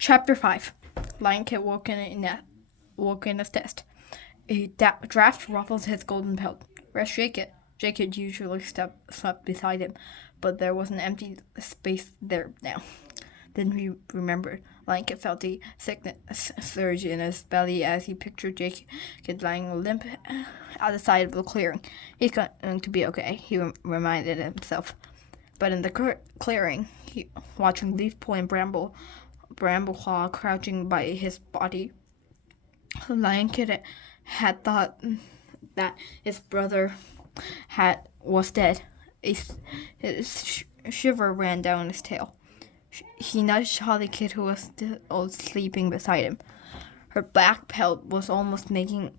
Chapter 5. Lion Kid woke in his nest. A draft ruffled his golden pelt. Where's Jacob? Jacob usually slept beside him, but there was an empty space there now. Then he remembered. Lion Kid felt a sickness surge in his belly as he pictured Jacob lying limp at the side of the clearing. He's going to be okay, he reminded himself. But in the clearing, watching Leaf Boy and Brambleclaw crouching by his body, Lion Kid had thought that his brother was dead. His shiver ran down his tail. He nudged Holly Kid, who was still sleeping beside him. Her black pelt was almost making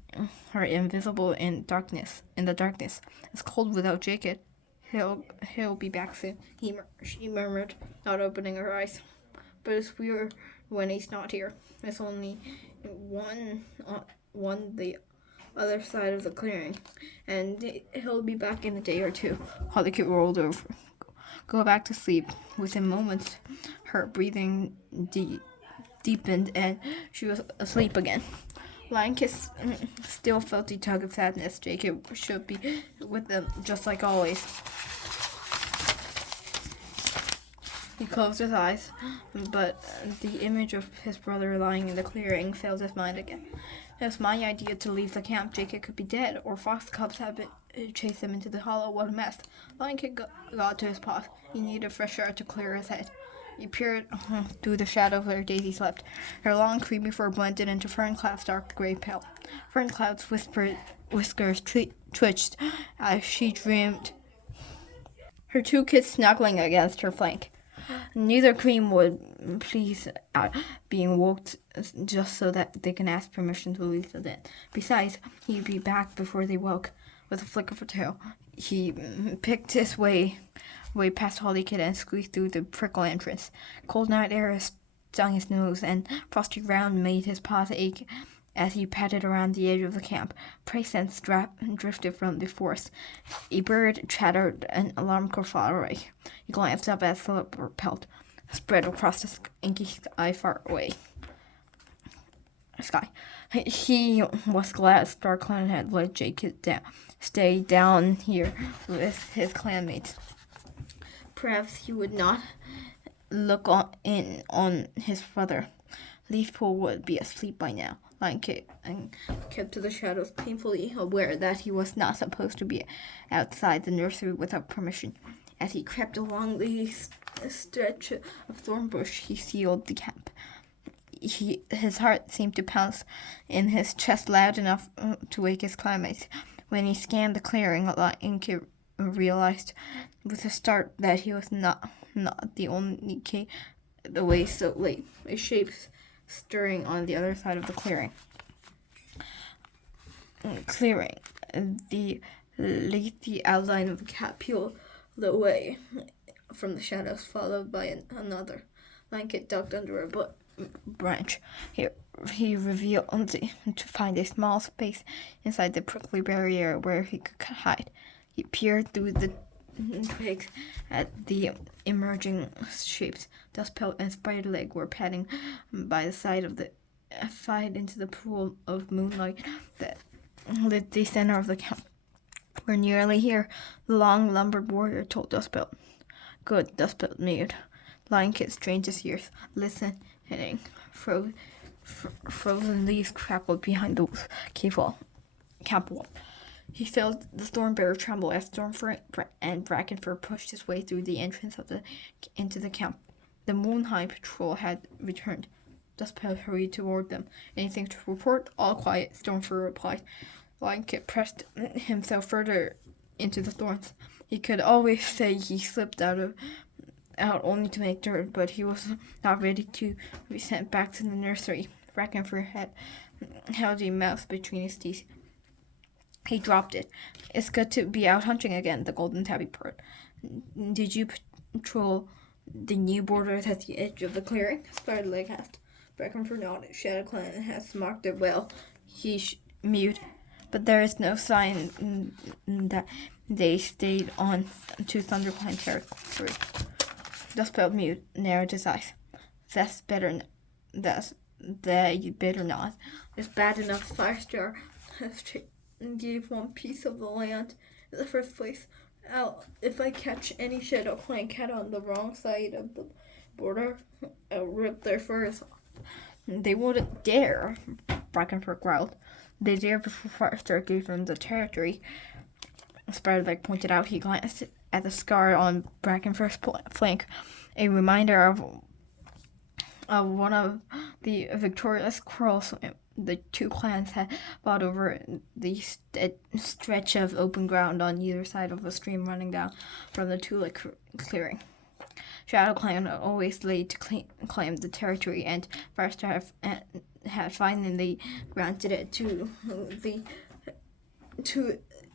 her invisible in the darkness. It's cold without Jacob. He'll be back soon, she murmured, not opening her eyes. But it's weird when he's not here. It's only one the other side of the clearing, and he'll be back in a day or two. Holly Kid rolled over. Go back to sleep. Within moments, her breathing deepened, and she was asleep again. Lion Kid still felt a tug of sadness. Jacob should be with them, just like always. He closed his eyes, but the image of his brother lying in the clearing filled his mind again. It was my idea to leave the camp. Jacob could be dead, or fox cubs had chased him into the hollow. What a mess. Lion Kid got to his paws. He needed fresh air to clear his head. He peered through the shadow where Daisy slept. Her long, creamy fur blended into Fern Cloud's dark gray pelt. Fern Cloud's whiskers twitched as she dreamed, her two kids snuggling against her flank. Neither Cream would please being woke just so that they can ask permission to leave the den. Besides, he'd be back before they woke. With a flick of her tail, he picked his way past Holly Kid and squeezed through the prickle entrance. Cold night air stung his nose, and frosty ground made his paws ache as he padded around the edge of the camp. Prey scents drifted from the forest. A bird chattered an alarm call away. He glanced up at the leopard pelt spread across the inky sky far away. He was glad StarClan had let Jacob stay down here with his clanmates. Perhaps he would not look on his brother. Leafpool would be asleep by now. Lion Kid kept to the shadows, painfully aware that he was not supposed to be outside the nursery without permission. As he crept along the stretch of thorn bush, he sealed the camp. His heart seemed to pounce in his chest loud enough to wake his clanmates. When he scanned the clearing, Lion Kid realized with a start that he was not the only kid away so late. A shape stirring on the other side of the clearing. The lazy outline of the cat peeled away from the shadows, followed by another. Lion Kid ducked under a branch. He revealed to find a small space inside the prickly barrier where he could hide. He peered through the twigs at the emerging shapes. Dustpelt and Spiderleg were padding by the side into the pool of moonlight that lit the center of the camp. We're nearly here, the long lumbered warrior told Dustpelt. Good, Dustpelt mewed. Lion Kid strained his ears, listening. Frozen leaves crackled behind the camp wall. He felt the Stormbearer tremble as Stormfur and Brackenfur pushed his way through the entrance into the camp. The Moonhide patrol had returned. Dustpelt hurried toward them. Anything to report? All quiet, Stormfur replied. Lion Kid pressed himself further into the thorns. He could always say he slipped out only to make dirt, but he was not ready to be sent back to the nursery. Brackenfur had held a mouse between his teeth. He dropped it. It's good to be out hunting again, the golden tabby purred. Did you patrol the new borders at the edge of the clearing? Spiderleg asked. Brackenfur nodded. ShadowClan has marked it well. He mewed. But there is no sign that they stayed on to ThunderClan territory. Dustpelt mewed, narrowed his eyes. That's better that you bid or not. It's bad enough Firestar gave one piece of the land in the first place. If I catch any Shadow Clan cat on the wrong side of the border, I'll rip their furs off. They wouldn't dare, Brackenford growled. They dared before Firestar gave them the territory. Spiderleg pointed out. He glanced at the scar on Brackenford's flank, a reminder of one of the victorious quarrels the two clans had fought over the stretch of open ground on either side of a stream running down from the Tulip clearing. Shadow Clan always laid to claim the territory, and Firestar had finally granted it to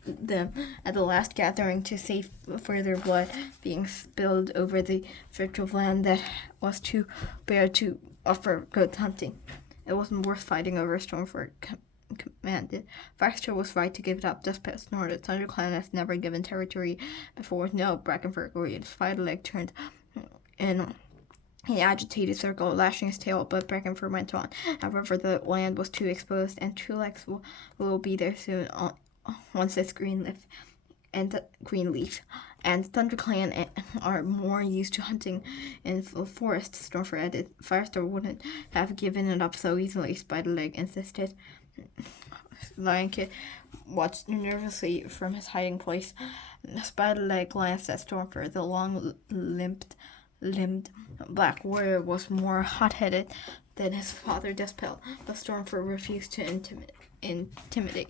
them at the last gathering to save further blood being spilled over the stretch of land that was too bare to offer good hunting. It wasn't worth fighting over, Stormford commanded. Firestar was right to give it up. Dustpet snorted. ThunderClan has never given territory before. No, Brackenford agreed. Spiderleg turned in an agitated circle, lashing his tail, but Brackenford went on. However, the land was too exposed, and Tulex will be there soon once it's green leaf. And ThunderClan are more used to hunting in the forest, Stormford added. Firestar wouldn't have given it up so easily, Spiderleg insisted. Lionkit watched nervously from his hiding place. Spiderleg glanced at Stormford. The long-limbed black warrior was more hot-headed than his father Despel, but Stormford refused to intimidate.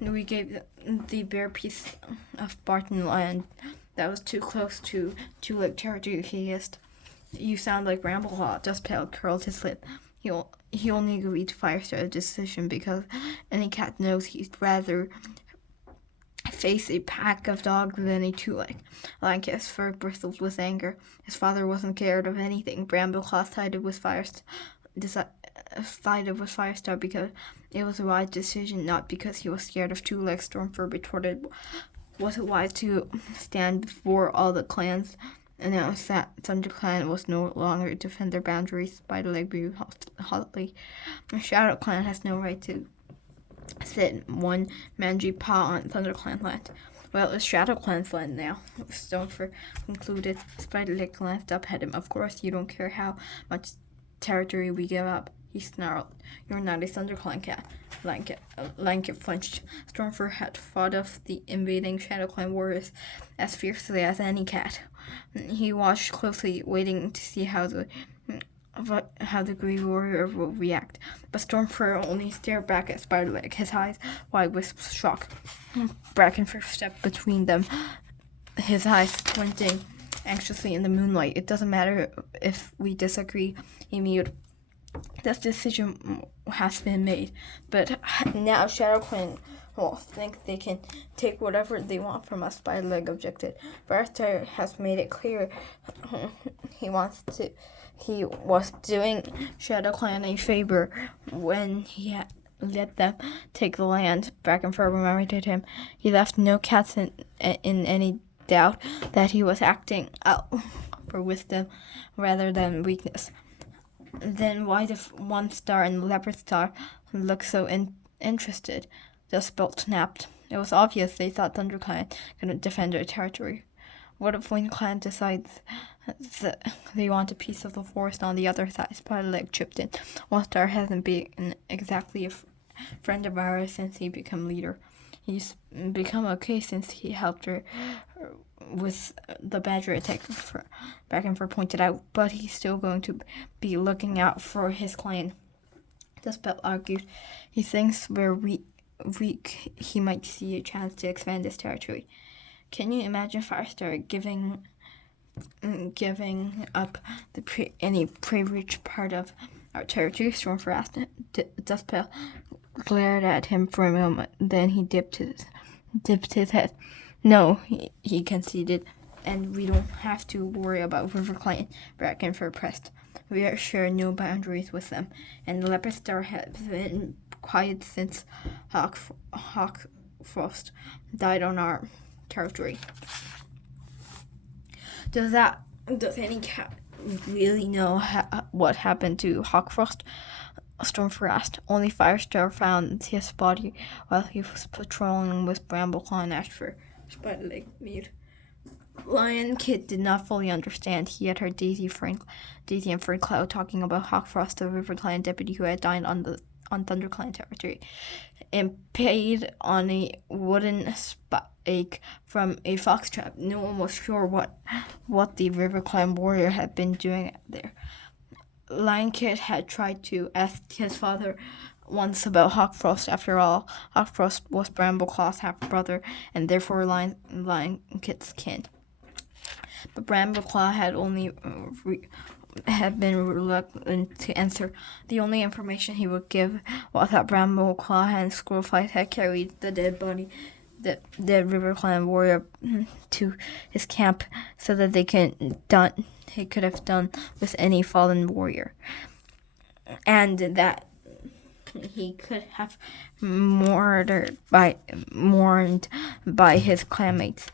We gave the bare piece of Barton land that was too close to Tulip territory, he hissed. You sound like Brambleclaw. Dustpale curled his lip. He only agreed to Firestar's decision because any cat knows he'd rather face a pack of dogs than a two-leg. Lank's fur bristled with anger. His father wasn't scared of anything. Brambleclaw sided with Firestar because it was a wise decision, not because he was scared of two-leg. Stormford retorted. Was it wise to stand before all the clans and announced that ThunderClan was no longer to defend their boundaries? Spiderleg breathed hotly. Shadow Clan has no right to sit one mangy paw on ThunderClan land. Well, it's Shadow Clan's land now, Stormford concluded. Spiderleg glanced up at him. Of course, you don't care how much territory we give up, he snarled. You're not a ThunderClan cat. Lankit flinched. Stormford had fought off the invading Shadow Clan warriors as fiercely as any cat. He watched closely, waiting to see how the Grey Warrior would react. But Stormford only stared back at Spiderleg, his eyes wide with shock. Brackenford stepped between them, his eyes squinting anxiously in the moonlight. It doesn't matter if we disagree, he mewed. This decision has been made, but now Shadow Clan will think they can take whatever they want from us, Spiderleg objected. Firestar has made it clear he was doing Shadow Clan a favor when he let them take the land. Brackenford reminded him he left no cats in any doubt that he was acting out for wisdom rather than weakness. Then why did One Star and Leopard Star look so interested? The spell snapped. It was obvious they thought ThunderClan couldn't defend their territory. What if Wind Clan decides that they want a piece of the forest on the other side? Spiderleg chipped in. One Star hasn't been exactly a friend of ours since he became leader. He's become okay since he helped her with the badger attack, Brackenford pointed out, but he's still going to be looking out for his clan. The spell argued. He thinks we're weak. He might see a chance to expand his territory. Can you imagine Firestar giving up any prey-rich part of our territory? Stormford asked. Dustpale glared at him for a moment, then he dipped his head. No, he conceded, and we don't have to worry about River Clan, Brackenford pressed. We are sure no boundaries with them, and Leopard Star has been quiet since Hawkfrost died on our territory. Does any cat really know what happened to Hawkfrost? Stormfur asked. Only Firestar found his body while he was patrolling with Brambleclaw and Ashfur, Spiderleg mewed. Lion Kit did not fully understand. He had heard Daisy and Frank Cloud talking about Hawkfrost, the River Clan deputy who had died on ThunderClan territory, impaled on a wooden spike from a fox trap. No one was sure what the River Clan warrior had been doing there. Lion Kit had tried to ask his father once about Hawkfrost. After all, Hawkfrost was Brambleclaw's half-brother and therefore Lion Kit's kin. But Brambleclaw had been reluctant to answer. The only information he would give was that Brambleclaw and Squirrelflight had carried the dead body, the dead River Clan warrior, to his camp so that he could have done with any fallen warrior, and that he could have mourned by his clanmates.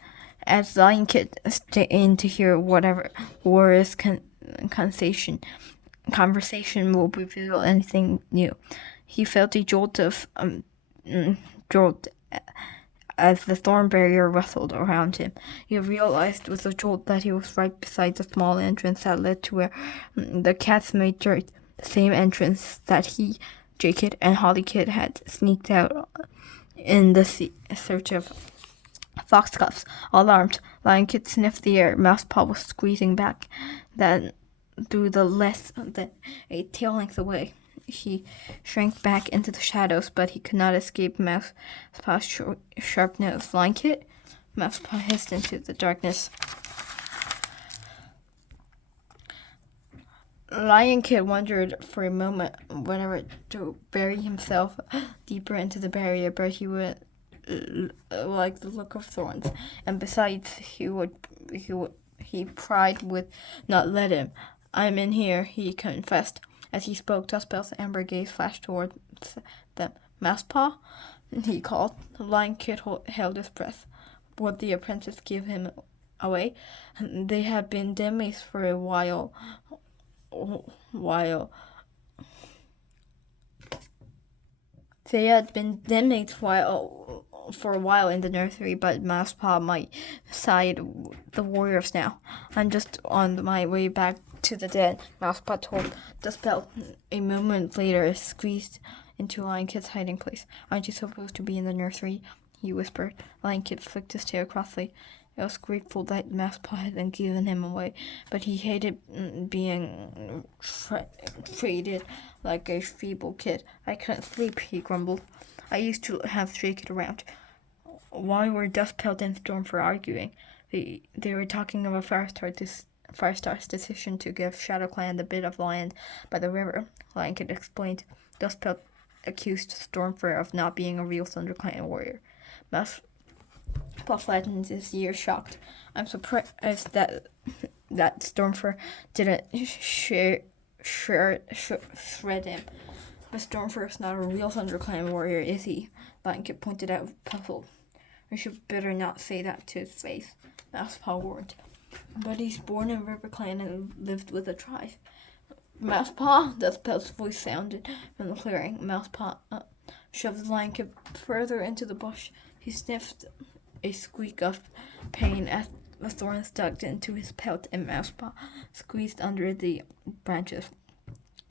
As Lion Kit stayed in to hear whatever warrior's conversation will reveal anything new, he felt a jolt as the thorn barrier rustled around him. He realized with a jolt that he was right beside the small entrance that led to where the cats made dirt, the same entrance that he, J-Kit, and Holly Kit had sneaked out in the search of foxcuffs. Alarmed, Lion Kit sniffed the air. Mousepaw was squeezing back, then through the less than a tail length away. He shrank back into the shadows, but he could not escape Mousepaw's sharp nose. Lion Kit? Mousepaw hissed into the darkness. Lion Kit wondered for a moment whether to bury himself deeper into the barrier, but he would like the look of thorns, and besides, pride would not let him. "I'm in here," he confessed. As he spoke, Dustbell's amber gaze flashed towards them. "Mousepaw?" he called. The Lion Kit held his breath. Would the apprentice give him away? They had been deadmates for a while. They had been deadmates for a while in the nursery, but Mousepaw might side the warriors now. "I'm just on my way back to the den," Mousepaw told Dustbell. A moment later, squeezed into Lion Kit's hiding place. "Aren't you supposed to be in the nursery?" he whispered. Lion Kit flicked his tail crossly. He was grateful that Mousepaw hadn't given him away, but he hated being treated like a feeble kid. "I couldn't sleep," he grumbled. "I used to have J-Kit around." Why were Dustpelt and Stormfur arguing? They were talking about Firestar's decision to give ShadowClan the bit of land by the river. Lion Kit explained. Dustpelt accused Stormfur of not being a real ThunderClan warrior. Mousepaw flattened his ears, shocked. "I'm surprised that Stormfur didn't shred him. But Stormfur's not a real ThunderClan warrior, is he?" Lion Kit pointed out, puzzled. "We should better not say that to his face," Mousepaw warned. "But he's born in River Clan and lived with the tribe." "Mousepaw?" Dustpelt's voice sounded from the clearing. Mousepaw shoved Lion Kit further into the bush. He sniffed a squeak of pain as the thorns dug into his pelt, and Mousepaw squeezed under the branches.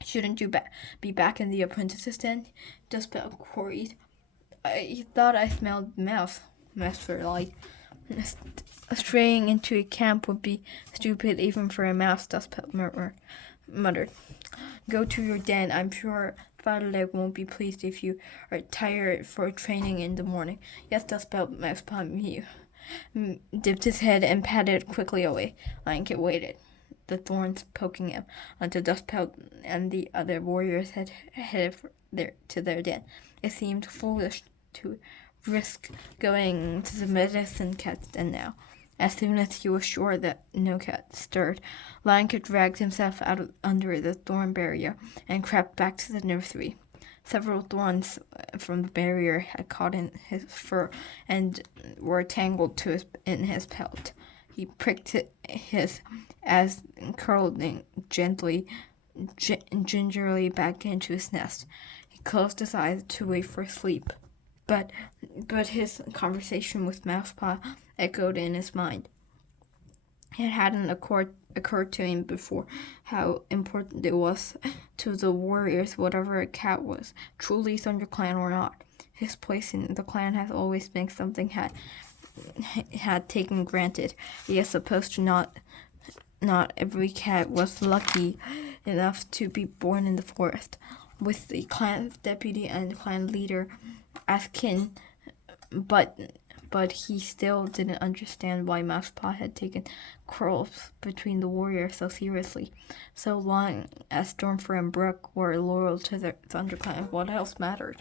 "Shouldn't you be back in the apprentice's den?" Dustpelt queried. "I thought I smelled mouse," Master lied. "Straying into a camp would be stupid even for a mouse," Dustpelt muttered. "Go to your den. I'm sure Spiderleg won't be pleased if you are tired for training in the morning." "Yes, Dustpelt." Mousepaw dipped his head and patted quickly away. Lion Kit waited, the thorns poking him, until Dustpelt and the other warriors had headed to their den. It seemed foolish to risk going to the medicine cat's den now. As soon as he was sure that no cat stirred, Lion Kit dragged himself out under the thorn barrier and crept back to the nursery. Several thorns from the barrier had caught in his fur and were tangled in his pelt. He pricked his as curled gently, gingerly back into his nest. He closed his eyes to wait for sleep. But his conversation with Mousepaw echoed in his mind. It hadn't occurred to him before how important it was to the warriors, whatever a cat was, truly ThunderClan or not. His place in the clan has always been something had taken granted. Yes, supposed to not every cat was lucky enough to be born in the forest, with the clan deputy and clan leader as kin, but he still didn't understand why Mousepaw had taken quarrels between the warriors so seriously. So long as Stormfur and Brook were loyal to their ThunderClan, what else mattered?